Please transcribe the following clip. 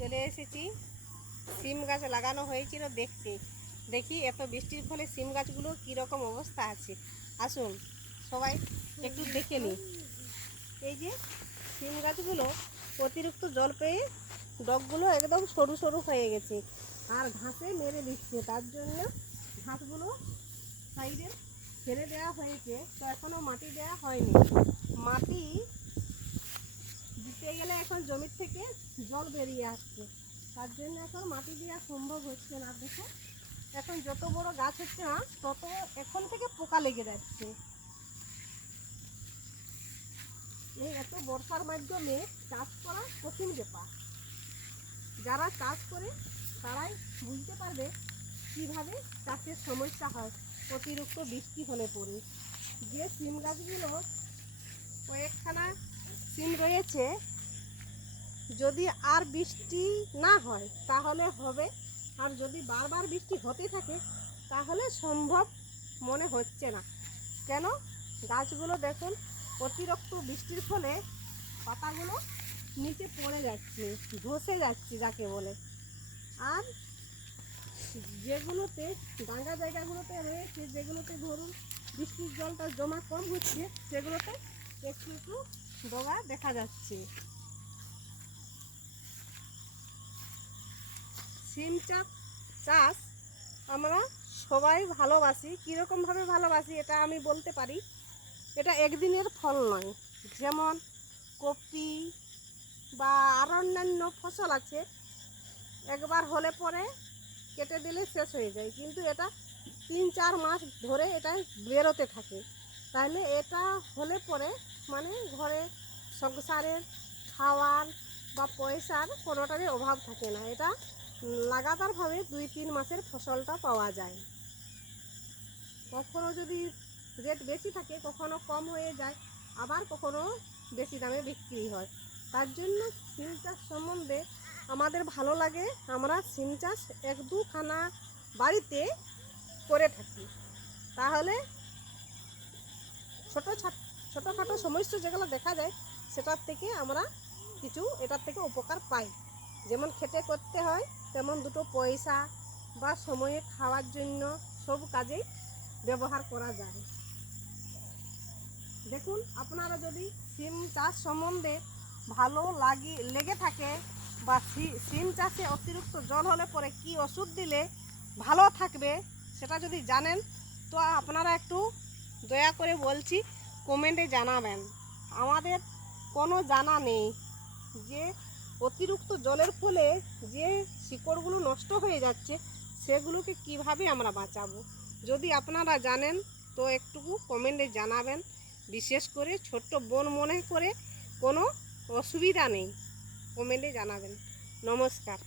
চলে এসেছি সিম গাছ লাগানো হয়েছিল দেখতে। দেখি এত বৃষ্টির ফলে সিম গাছগুলো কীরকম অবস্থা আছে। আসুন সবাই একটু দেখে নিই। এই যে সিম গাছগুলো অতিরিক্ত জল পেয়ে ডগগুলো একদম সরু সরু হয়ে গেছে আর ঘাসে মেরে দিচ্ছে, তার জন্য ঘাসগুলো সাইডে ছেড়ে দেওয়া হয়েছে। তো এখনও মাটি দেওয়া হয়নি। মাটি দিতে গেলে এখন জমির থেকে জল বেরিয়ে আসছে, তার জন্য এখন মাটি দেওয়া সম্ভব হচ্ছে না। দেখো এখন যত বড় গাছ হচ্ছে না তত এখন থেকে পোকা লেগে যাচ্ছে। এই এত বর্ষার মাধ্যমে চাষ করা কঠিন ব্যাপার। যারা চাষ করে তারাই বুঝতে পারবে কিভাবে চাষের সমস্যা হয় অতিরিক্ত বৃষ্টি হলে পরে। যে সিম গাছগুলো কয়েকখানা সিম রয়েছে, যদি আর বৃষ্টি না হয় তাহলে হবে, আর যদি বারবার বৃষ্টি হতে থাকে তাহলে সম্ভব মনে হচ্ছে না। কেন? গাছগুলো দেখুন অতিরিক্ত বৃষ্টির ফলে পাতাগুলো নিচে পড়ে যাচ্ছে, ধসে যাচ্ছে যাকে বলে। আর যেগুলোতে ডাঙ্গা জায়গাগুলোতে রয়েছে, যেগুলোতে ধরুন বৃষ্টির জলটা জমা কম হচ্ছে, সেগুলোতে একটু একটু ডগা দেখা যাচ্ছে। সিম চাষ আমরা সবাই ভালোবাসি। কীরকমভাবে ভালোবাসি এটা আমি বলতে পারি। এটা একদিনের ফল নয়। যেমন কপি বা আরও অন্যান্য ফসল আছে, একবার হলে পরে কেটে দিলে শেষ হয়ে যায়, কিন্তু এটা 3-4 মাস ধরে এটা বেরোতে থাকে। তাহলে এটা হলে পরে মানে ঘরে সংসারের খাওয়ার বা পয়সার কোনোটারই অভাব থাকে না। এটা লাগাতারভাবে 2-3 মাসের ফসলটা পাওয়া যায়। কখনো যদি রেট বেশি থাকে, কখনো কম হয়ে যায়, আবার কখনো বেশি দামে বিক্রি হয়। তার জন্য সিম চাষ সম্বন্ধে আমাদের ভালো লাগে। আমরা সিম চাষ 1-2খানা বাড়িতে করে থাকি। তাহলে ছোটোখাটো সমস্যা যেগুলো দেখা যায় সেটার থেকে আমরা কিছু এটার থেকে উপকার পাই। যেমন খেটে করতে হয়, তেমন দুটো পয়সা বা সময়ে খাওয়ার জন্য সব কাজেই ব্যবহার করা যায়। দেখুন আপনারা যদি সিম চাষ সম্বন্ধে ভালো লেগে থাকে বা সিম চাষে অতিরিক্ত জল হলে পরে কি ওষুধ দিলে ভালো থাকবে সেটা যদি জানেন তো আপনারা একটু দয়া করে বলছি কমেন্টে জানাবেন। আমাদের কোনো জানা নেই যে অতিরিক্ত জলের ফলে যে শিকড়গুলো নষ্ট হয়ে যাচ্ছে সেগুলোকে কিভাবে আমরা বাঁচাবো। যদি আপনারা জানেন তো একটু কমেন্টে জানাবেন। বিশেষ করে ছোট্ট বোন মনে করে কোনো অসুবিধা নেই, কমেন্টে জানাবেন। নমস্কার।